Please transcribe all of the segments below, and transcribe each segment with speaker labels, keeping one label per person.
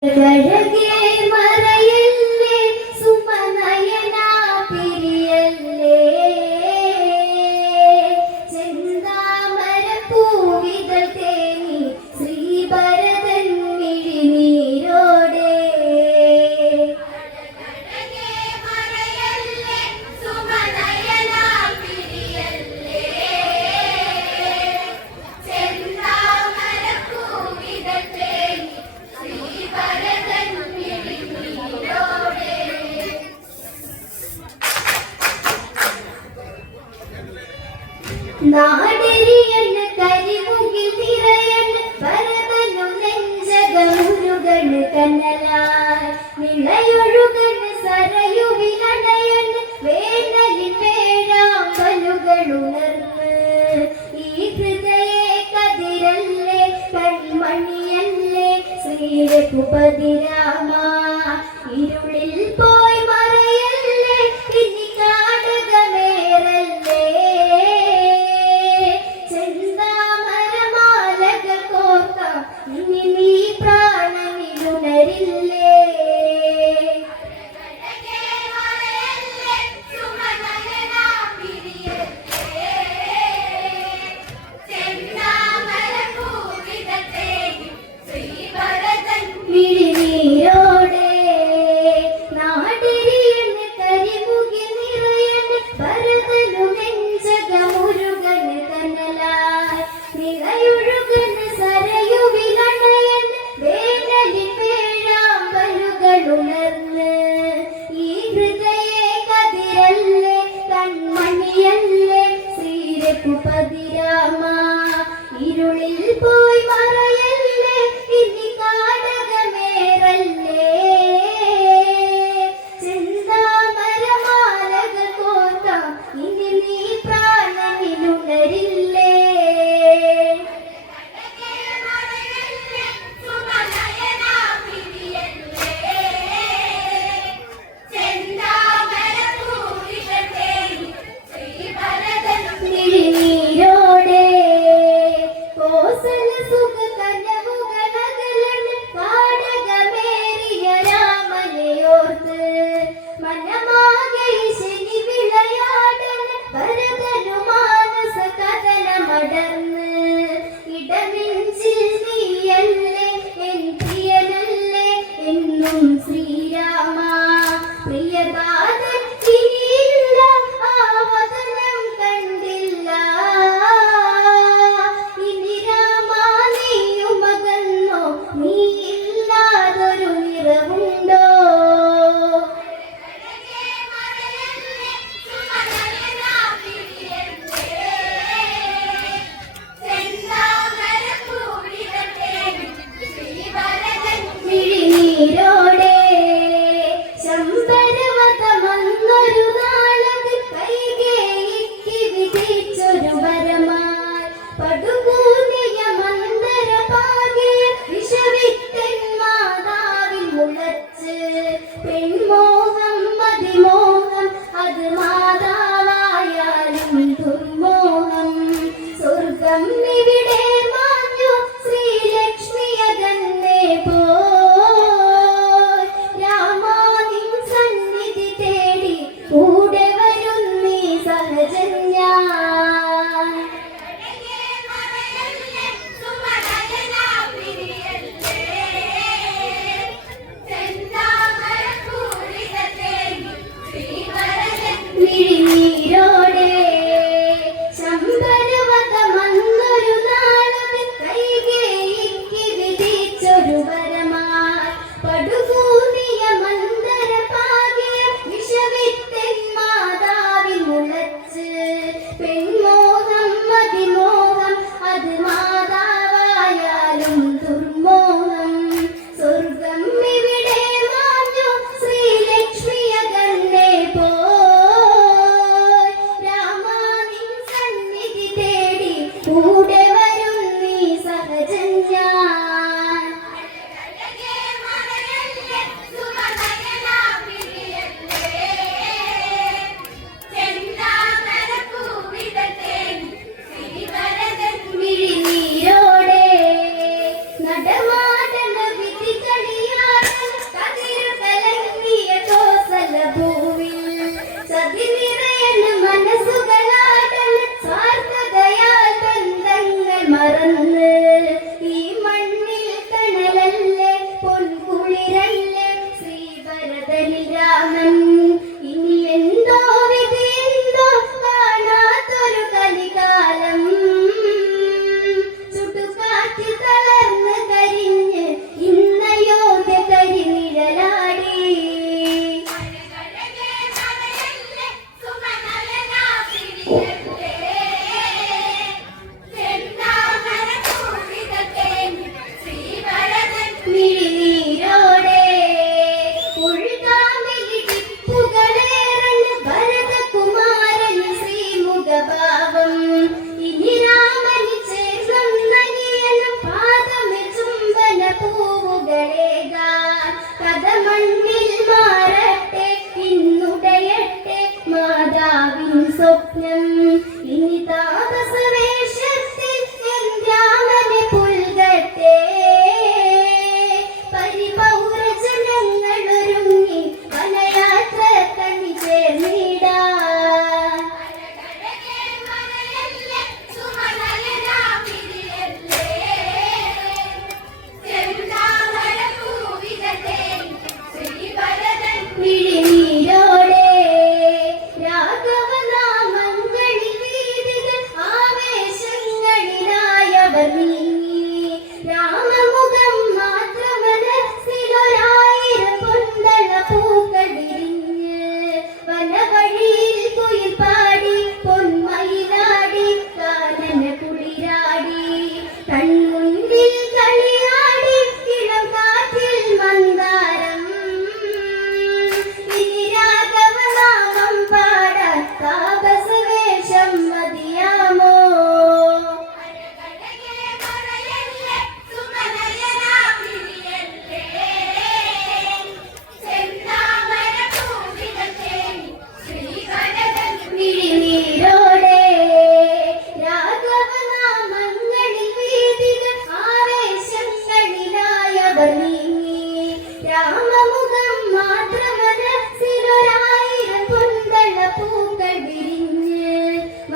Speaker 1: 在这个世。വേഴാമ്പലുകളുണർന്ന് ഈ ഹൃദയ കതിരല്ലേ കൺമണിയല്ലേ ശ്രീരഘുപതി രാമ പോയി കൂടെ വരും നീ സഹജൻ ഞാൻ. ഭൂവിൽ. സതി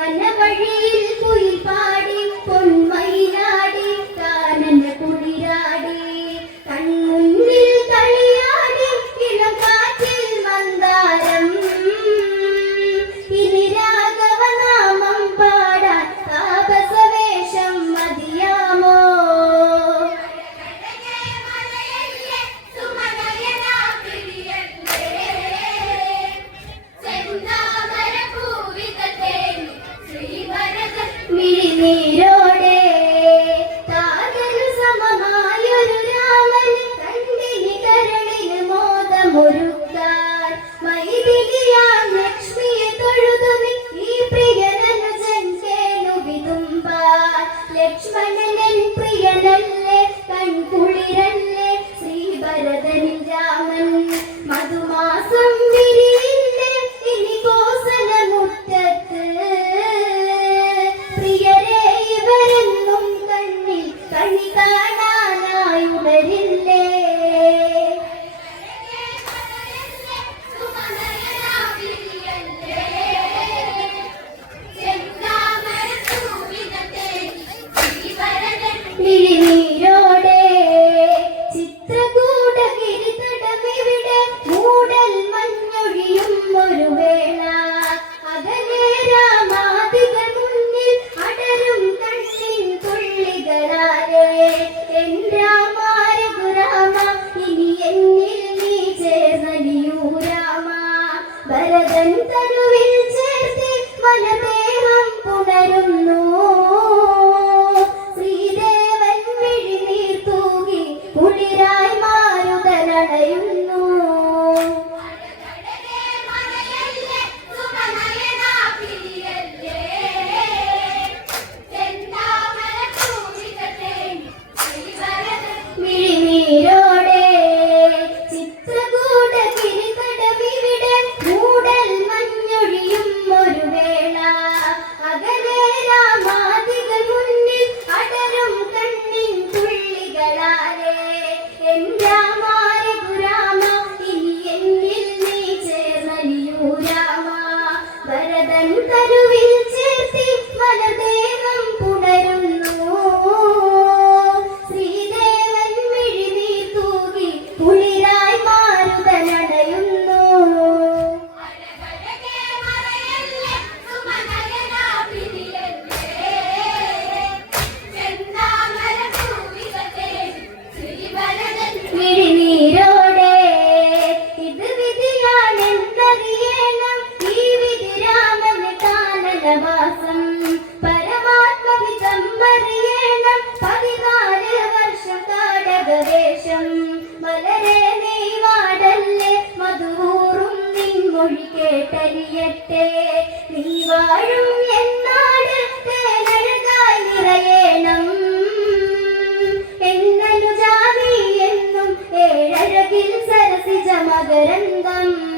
Speaker 1: വനവഴിയിൽ കുയിൽ ഭരതൻ തനുവിൽ ചേർത്ത് മനദേഹം പുണരുന്നു. മകരന്തം.